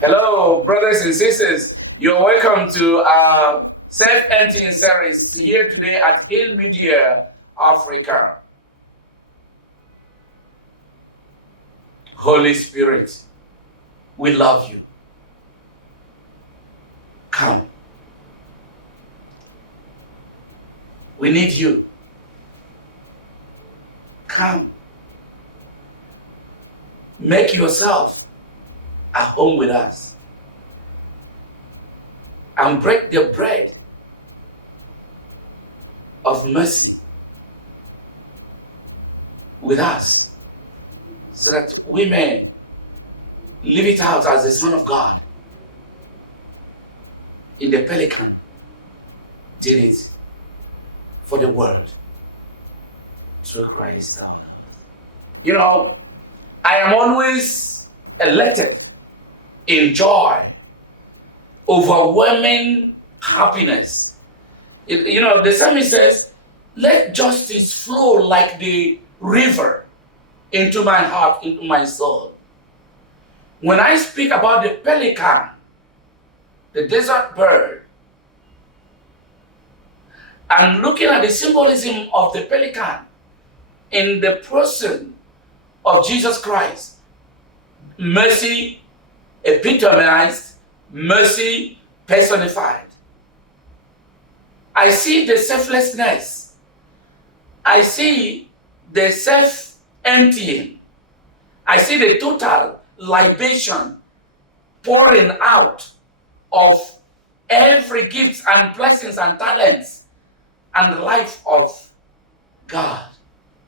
Hello, brothers and sisters. You're welcome to our self-emptying series here today at Hill Media Africa. Holy Spirit, we love you. Come. We need you. Come. Make yourself at home with us and break the bread of mercy with us so that we may live it out as the Son of God in the Pelican did it for the world through Christ our Lord. You know, I am always elated in joy, overwhelming happiness. The psalmist says, let justice flow like the river into my heart, into my soul. When I speak about the pelican, the desert bird, and looking at the symbolism of the pelican in the person of Jesus Christ, mercy epitomized, mercy personified. I see the selflessness. I see the self-emptying. I see the total libation pouring out of every gift and blessings and talents and life of God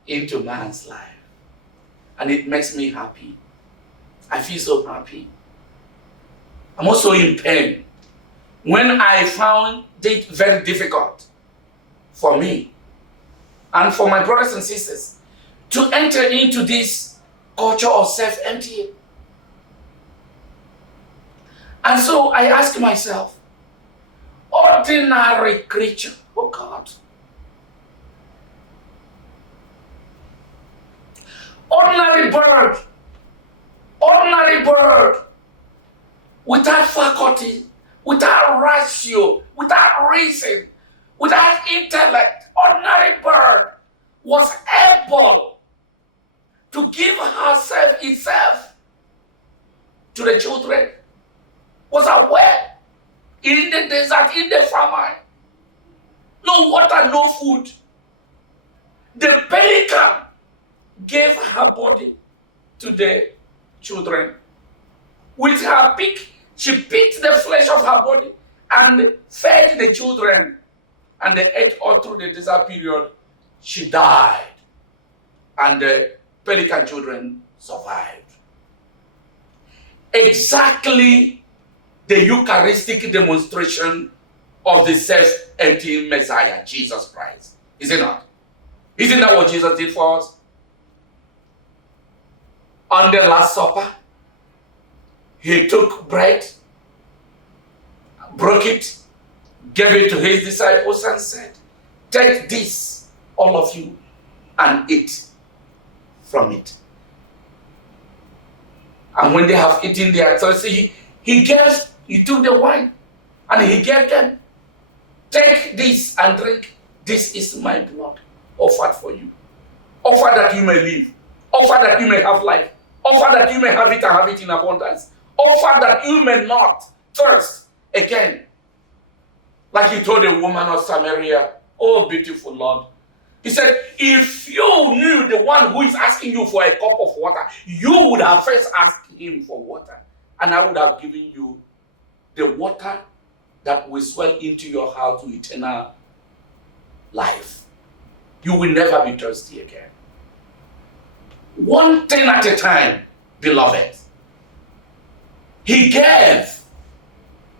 into man's life. And it makes me happy. I feel so happy. I'm also in pain when I found it very difficult for me and for my brothers and sisters to enter into this culture of self-emptying. And so I ask myself, ordinary creature, oh God, ordinary bird, without faculty, without ratio, without reason, without intellect, ordinary bird was able to give itself to the children, was aware in the desert, in the famine, no water, no food. The pelican gave her body to the children. With her beak, she picked the flesh of her body and fed the children. And they ate all through the desert period. She died. And the pelican children survived. Exactly the Eucharistic demonstration of the self-emptying Messiah, Jesus Christ. Is it not? Isn't that what Jesus did for us? On the Last Supper, he took bread, broke it, gave it to his disciples and said, take this, all of you, and eat from it. And when they have eaten their thirsty, he took the wine and he gave them, take this and drink. This is my blood offered for you. Offer that you may live. Offer that you may have life. Offer that you may have it and have it in abundance. Offer that you may not thirst again. Like he told the woman of Samaria, oh beautiful Lord. He said, if you knew the one who is asking you for a cup of water, you would have first asked him for water. And I would have given you the water that will swell into your heart to eternal life. You will never be thirsty again. One thing at a time, beloved. He gave,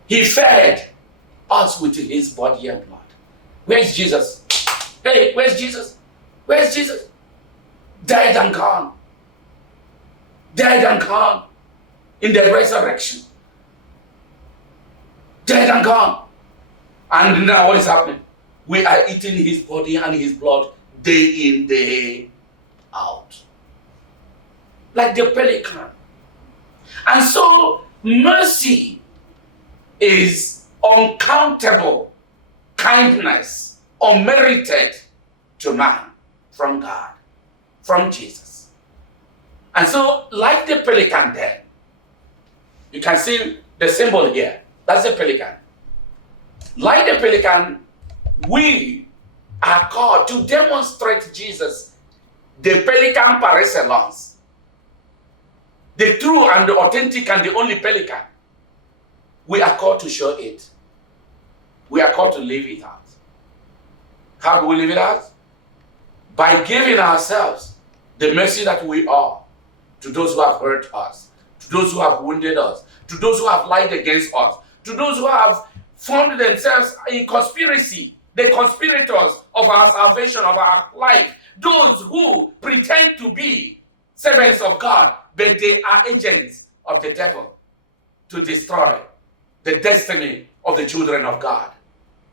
he fed us with his body and blood. Where's Jesus? Hey, where's Jesus? Where's Jesus? Dead and gone. Dead and gone in the resurrection. Dead and gone. And now what is happening? We are eating his body and his blood day in, day out. Like the pelican. And so Mercy is uncountable kindness, unmerited to man from God, from Jesus. And so, like the pelican there, you can see the symbol here. That's the pelican. Like the pelican, we are called to demonstrate Jesus, the pelican par excellence, the true and the authentic and the only pelican. We are called to show it. We are called to live it out. How do we live it out? By giving ourselves the mercy that we are to those who have hurt us, to those who have wounded us, to those who have lied against us, to those who have formed themselves in conspiracy, the conspirators of our salvation, of our life, those who pretend to be servants of God, but they are agents of the devil to destroy the destiny of the children of God.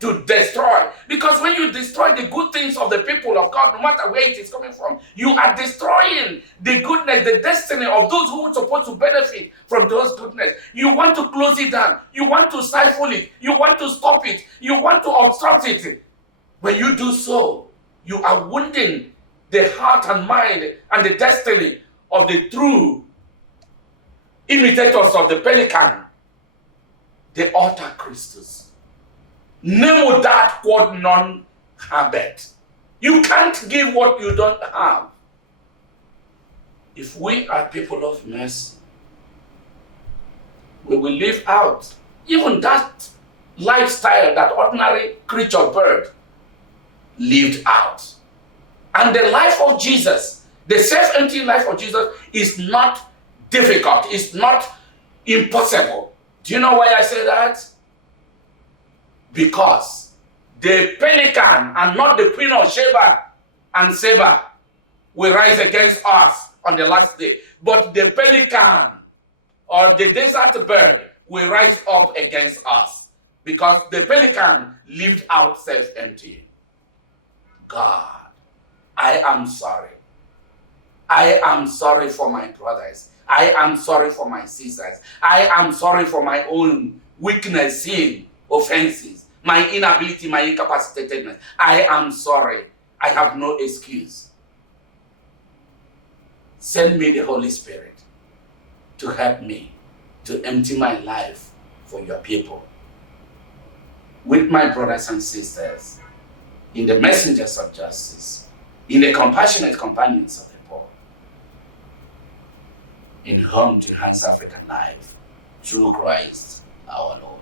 To destroy. Because when you destroy the good things of the people of God, no matter where it is coming from, you are destroying the goodness, the destiny of those who are supposed to benefit from those goodness. You want to close it down. You want to stifle it. You want to stop it. You want to obstruct it. When you do so, you are wounding the heart and mind and the destiny of the true imitators of the pelican, the altar Christus. Nemo dat quod non habet. You can't give what you don't have. If we are people of mercy, we will live out even that lifestyle that ordinary creature bird lived out. And the life of Jesus, the self-emptying life of Jesus, is not difficult. It's not impossible. Do you know why I say that? Because the pelican and not the queen of Sheba and Seba will rise against us on the last day. But the pelican or the desert bird will rise up against us because the pelican lived out self-emptying. God, I am sorry. I am sorry for my brothers. I am sorry for my sisters. I am sorry for my own weakness, sin, offenses, my inability, my incapacitatedness. I am sorry. I have no excuse. Send me the Holy Spirit to help me to empty my life for your people. With my brothers and sisters, in the messengers of justice, in the compassionate companions of the poor, in Home to Enhance African Life, through Christ our Lord.